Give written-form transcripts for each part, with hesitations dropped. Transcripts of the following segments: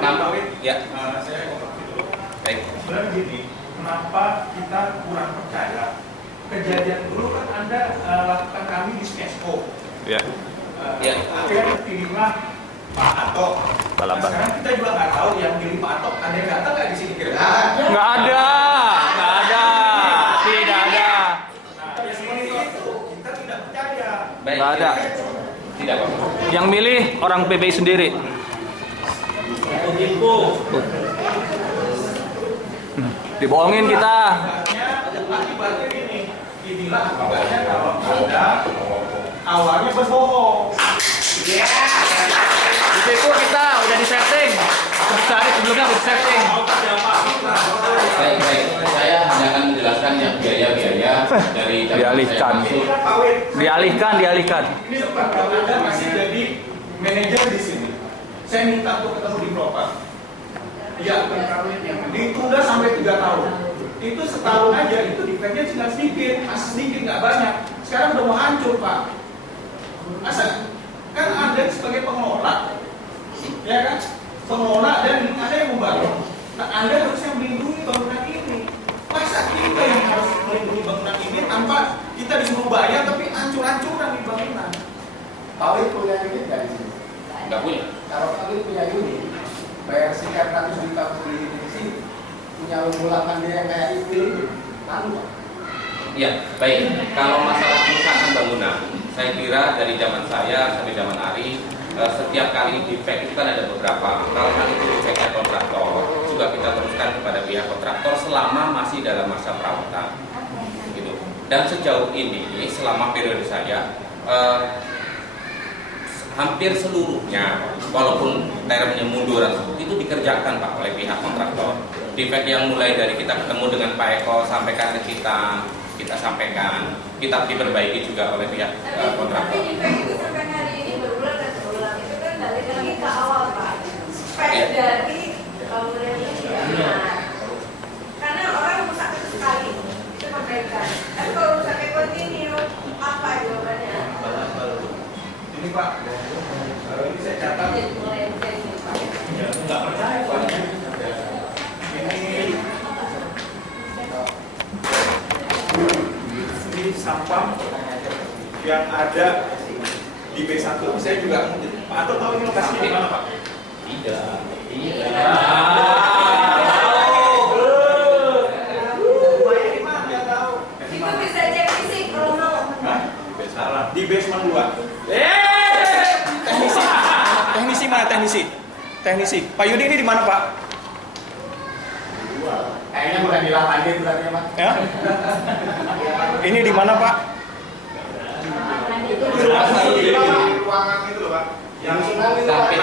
Pak Wid, ya. Saya koreksi dulu. Baik. Sebenarnya gini, kenapa kita kurang percaya? Kejadian dulu kan Anda lakukan kami di Skesko. Ya. Ya. Akhirnya terpilihlah Pak Ato. Nah, sekarang kita juga nggak tahu yang pilih Pak Ato. Ada yang datang nggak di sini kira-kira? Nggak ada, tidak ada. Nah, ya seperti itu. Kita tidak percaya. Baik. Nggak ada. Tidak, Pak. Yang milih orang PBI sendiri. Dibohongin kita. Akibatnya ini, inilah akibatnya kalau Anda awalnya berbohong. Ditipu kita, udah di setting. Sehari sebelumnya udah di setting. Baik, baik. Saya hanya akan menjelaskan yang biaya-biaya dari Dialihkan. Dialihkan. Ini Pak, kalau Anda masih jadi manajer di sini, saya minta untuk ketemu di Propam. Ya, ditunda sampai 3 tahun. Itu setahun aja, itu defeknya tinggal sedikit, masih sedikit, nggak banyak. Sekarang udah mau hancur, Pak. Masa? Kan Anda sebagai pengelola, ya kan? Pengelola dan Anda yang membangun. Nah, Anda harusnya melindungi bangunan ini. Masa kita yang harus melindungi bangunan ini tanpa kita disuruh bayar, tapi hancur-hancuran di bangunan. Kawin punya unit nggak di sini? Nggak punya. Kalau kawin punya unit, bayar sekian ratus juta beli di sini, punya mulakan dia kayak itu, malu. Ya, baik. Kalau masalah kerusakan bangunan, saya kira dari zaman saya sampai zaman Ari, setiap kali defect itu kan ada beberapa. Kalau itu defectnya kontraktor, juga kita teruskan kepada pihak kontraktor selama masih dalam masa perawatan. Gitu. Dan sejauh ini, selama periode saya, hampir seluruhnya, walaupun termnya mundur itu dikerjakan Pak oleh pihak kontraktor. Defect yang mulai dari kita ketemu dengan Pak Eko sampaikan ke kita sampaikan, kita diperbaiki juga oleh pihak kontraktor. Tapi defect itu sampai hari ini berulang dan berulang, itu kan balik lagi ke awal Pak. Spek dari bangunan ini tidak benar. Karena orang rusak itu sekali, itu perbaikan. Tapi kalau rusaknya kontinu, apa jawabannya? Ini Pak, ini saya catat. Jadi mulai dari sini Pak. Ya, nggak percaya Pak. Ini sampah yang ada di B1. Saya juga mungkin. Pak Ato tahu ini lokasinya di mana Pak? Tidak. Itu bisa cek fisik kalau mau. Di basement 2. Teknisi mana teknisi? Teknisi. Pak Yudi ini di mana Pak? Kayaknya bukan di lapangan itu tadi Pak. Ya? Ini di mana Pak? Di ruangan itu loh Pak. Yang sungai itu Sakit.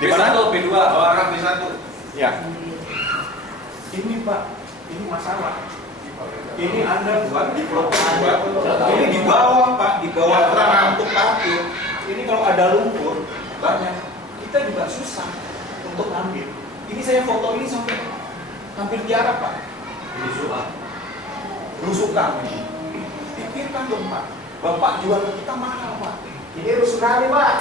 Di mana? B2. orang di satu. Ya. Ini Pak, ini masalah. Ini Anda buat di blok 2. Ini di bawah Pak, di bawah rangka untuk parkir. Ini kalau ada lumpur banyak, kita juga susah untuk ambil. Ini saya foto ini sampai hampir jarak Pak. Rusukan ini. Pikirkan dong Pak. Bapak jual ke kita mahal Pak. Ini rusuhan Pak.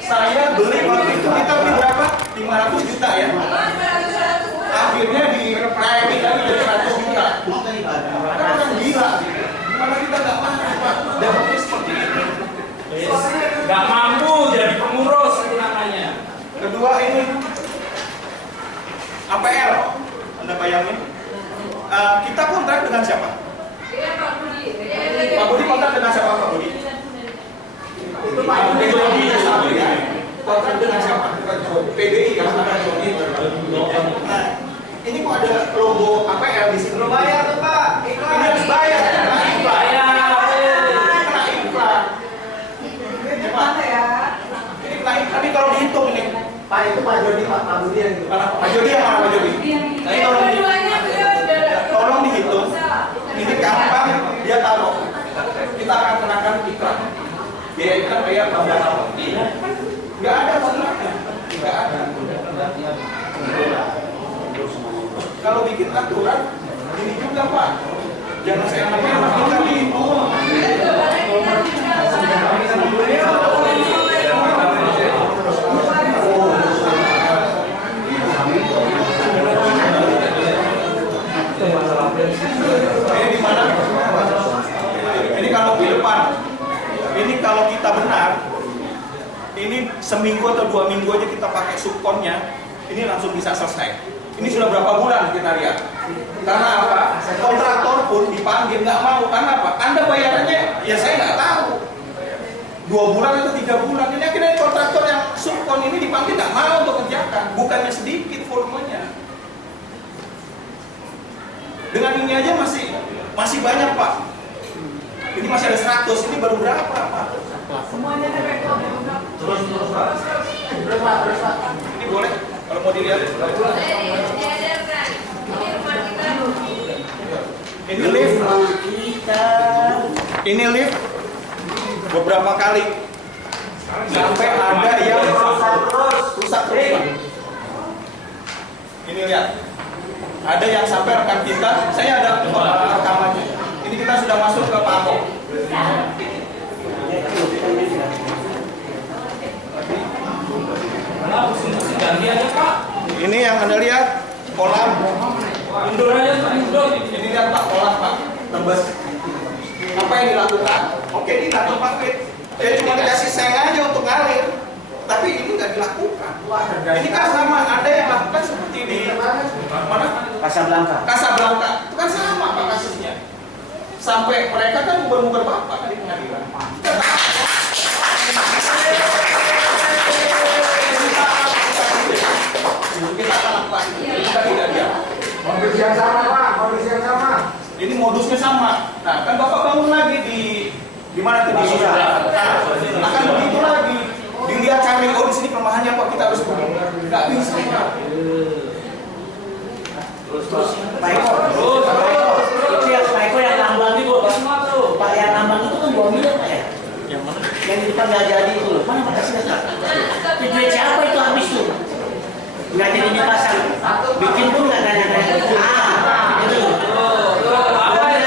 Saya beli waktu itu kita beli berapa? 500 juta ya. Akhirnya di premi lagi jadi 100 juta. Kan orang gila. Gimana kita nggak mampu Pak? Dapatnya seperti ini. Nggak mampu jadi pengurus namanya. Kedua ini APL. Anda bayangin? Kita kontrak dengan siapa? Iya Pak Budi. Pak Budi kontrak dengan siapa Pak Budi? Itu Pak Budi kontrak dengan siapa? PDI kan? Nah, ini kok ada logo APL di sini? Belum bayar tuh Pak. Ini harus bayar. Kena iklan. Gimana ya? Ini kena iklan. Ini kalau dihitung ini. Pak itu Pak Jody Pak Budi yang itu. Pak Jody yang mana Pak Jody? Ini Dua-duanya beliau ada. tolong dihitung. Ini kapan dia taruh? Kita akan kenakan iklan. Biaya iklan bayar berapa? Nggak ada sebenarnya. Nggak ada. Kalau bikin aturan, ini juga Pak. Jangan saya namanya kita dihitung. 2 minggu aja kita pakai subkonnya, ini langsung bisa selesai. Ini sudah berapa bulan kita lihat. Karena apa? Kontraktor pun dipanggil nggak mau. Karena apa? Anda bayarannya, ya saya nggak tahu. 2 bulan atau 3 bulan. Ini akhirnya kontraktor yang subkon ini dipanggil nggak mau untuk kerjakan. Bukannya sedikit volumenya. Dengan ini aja masih banyak Pak. Ini masih ada 100. Ini baru berapa Pak? Semuanya terpekor. Terus Pak. Ini boleh kalau mau dilihat. Ini lift. Ini lift beberapa kali sampai ada yang rusak terus Pak. Ini lihat. Ada yang sampai rekan kita, saya ada rekamannya. Ini kita sudah masuk ke Pak Ahok. Ganti aja Pak. Ini yang Anda lihat kolam. Mundur aja Pak, mundur. Ini lihat Pak kolam Pak, tebas. Apa yang dilakukan? Oke, dilakukan Pak Fit. Dia cuma dikasih seng aja untuk ngalir. Tapi ini nggak dilakukan. Ini kan sama, ada yang lakukan seperti di mana? Casablanca. Casablanca. Itu kan sama Pak kasusnya. Sampai mereka kan muber-muber Bapak di pengadilan. Kita akan lakukan. Kita tidak diam. Kondisi yang sama Pak, kondisi yang sama. Ini modusnya sama. Nah, kan Bapak bangun lagi di mana tuh di akan begitu lagi. Dilihat cari di sini kelemahannya Pak, kita harus nggak bisa Pak. Terus Pak Eko. Itu yang Pak Eko yang nambang itu Pak, yang nambang itu kan 2 miliar Pak ya? Yang mana? Yang di depan nggak jadi itu loh. Mana Pak kasih data? Itu duit siapa itu habis tuh? Nggak jadi dipasang. Bikin pun nggak nanya-nanya. Itu. Apa ini?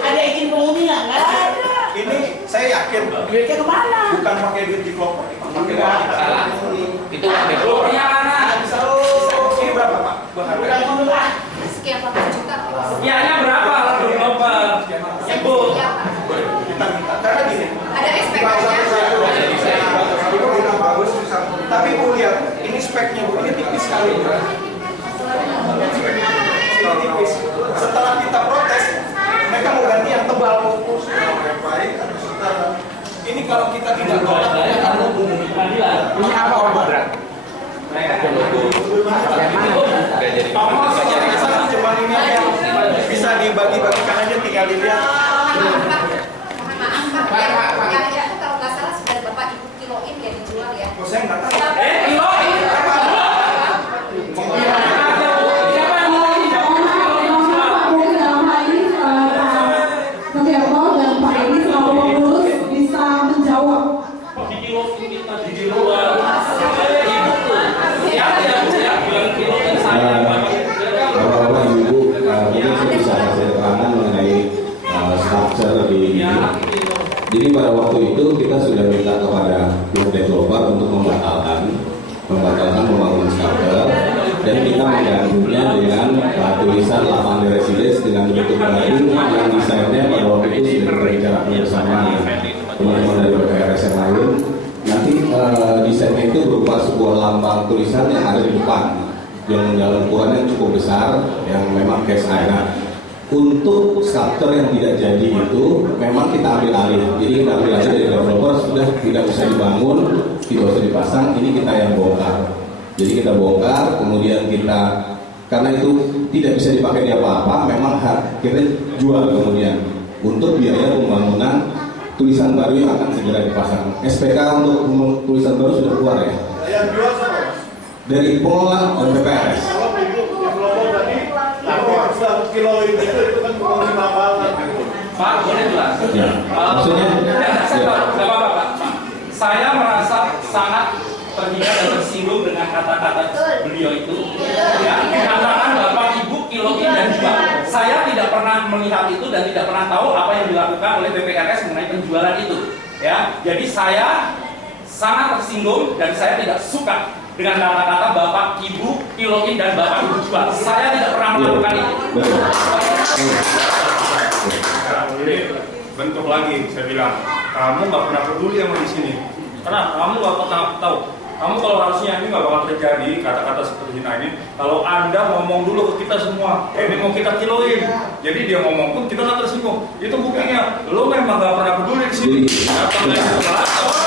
Ada izin penghuni nggak? Nggak ada. Ini saya yakin Duitnya kemana? bukan pakai duit di kelompok, pakai duit. Salah. Itu mikro. Ini berapa Pak? Sekian 8 juta. Sekiannya berapa lah developer? Ibu. Kita minta karena gini. Ada SPK-nya. Bagus, tapi Bu lihat, ini speknya Bu, ini tipis sekali. Ini tipis. Setelah kita protes, mereka mau ganti yang tebal. Ini kalau kita tidak tolak, mereka akan ngomong. Ini apa Pak? Jadi kesana cuma ini aja. Bisa dibagi-bagikan aja, tinggal dilihat. Mohon maaf Pak. Yang itu kalau nggak salah sudah Bapak Ibu kiloin ya dijual ya. Oh, saya nggak tahu. Kilo. Siapa yang mau ini? Mungkin dalam hal ini Mas Eko dan Pak Edi selaku pengurus bisa menjawab. Di kilo kita di kilo. Ya, bilang kilo dan saya. Bapak-bapak, Ibu, mungkin saya bisa kasih keterangan mengenai structure di Jadi pada waktu itu kita sudah minta kepada pihak developer untuk membatalkan pembangunan structure, dan kita menggantinya dengan tulisan lapangan residence dengan bentuk baru yang desainnya pada waktu itu sudah kita bicarakan bersama teman-teman dari BPRS yang lain. Nanti desainnya itu berupa sebuah lambang tulisan yang ada di depan, yang dalam ukurannya cukup besar, yang memang cast iron. Untuk structure yang tidak jadi itu memang kita ambil alih. Jadi kita ambil alih dari developer, sudah tidak bisa dibangun, tidak usah dipasang, ini kita yang bongkar. Jadi kita bongkar, kemudian kita, karena itu tidak bisa dipakai di apa-apa, memang kita jual kemudian untuk biaya pembangunan tulisan baru yang akan segera dipasang. SPK untuk tulisan baru sudah keluar ya. Yang jual siapa? Dari pengelola dan BPRS. Kalau ibu yang kelompok tadi, aku 100 kilo itu kan bukan 5 banget. Pak, boleh jelas? Ya. Maksudnya, Nggak apa-apa, Pak. Saya merasa sangat terhina dan tersinggung dengan kata-kata beliau itu. Ya, mengatakan Bapak Ibu kiloin dan jual. Saya tidak pernah melihat itu dan tidak pernah tahu apa yang dilakukan oleh BPRS mengenai penjualan itu. Ya, jadi saya sangat tersinggung dan saya tidak suka dengan kata-kata Bapak Ibu kiloin dan Bapak Ibu jual. Saya tidak pernah melakukan itu. betul. Ini bentuk lagi, saya bilang kamu nggak pernah peduli sama di sini. Karena kamu nggak pernah tahu. Kamu kalau harusnya ini nggak bakal terjadi kata-kata seperti ini. Kalau Anda ngomong dulu ke kita semua, ini mau kita kiloin. Jadi dia ngomong pun kita nggak tersinggung. Itu buktinya. Lo memang nggak pernah peduli di sini. Datang dari sekolah.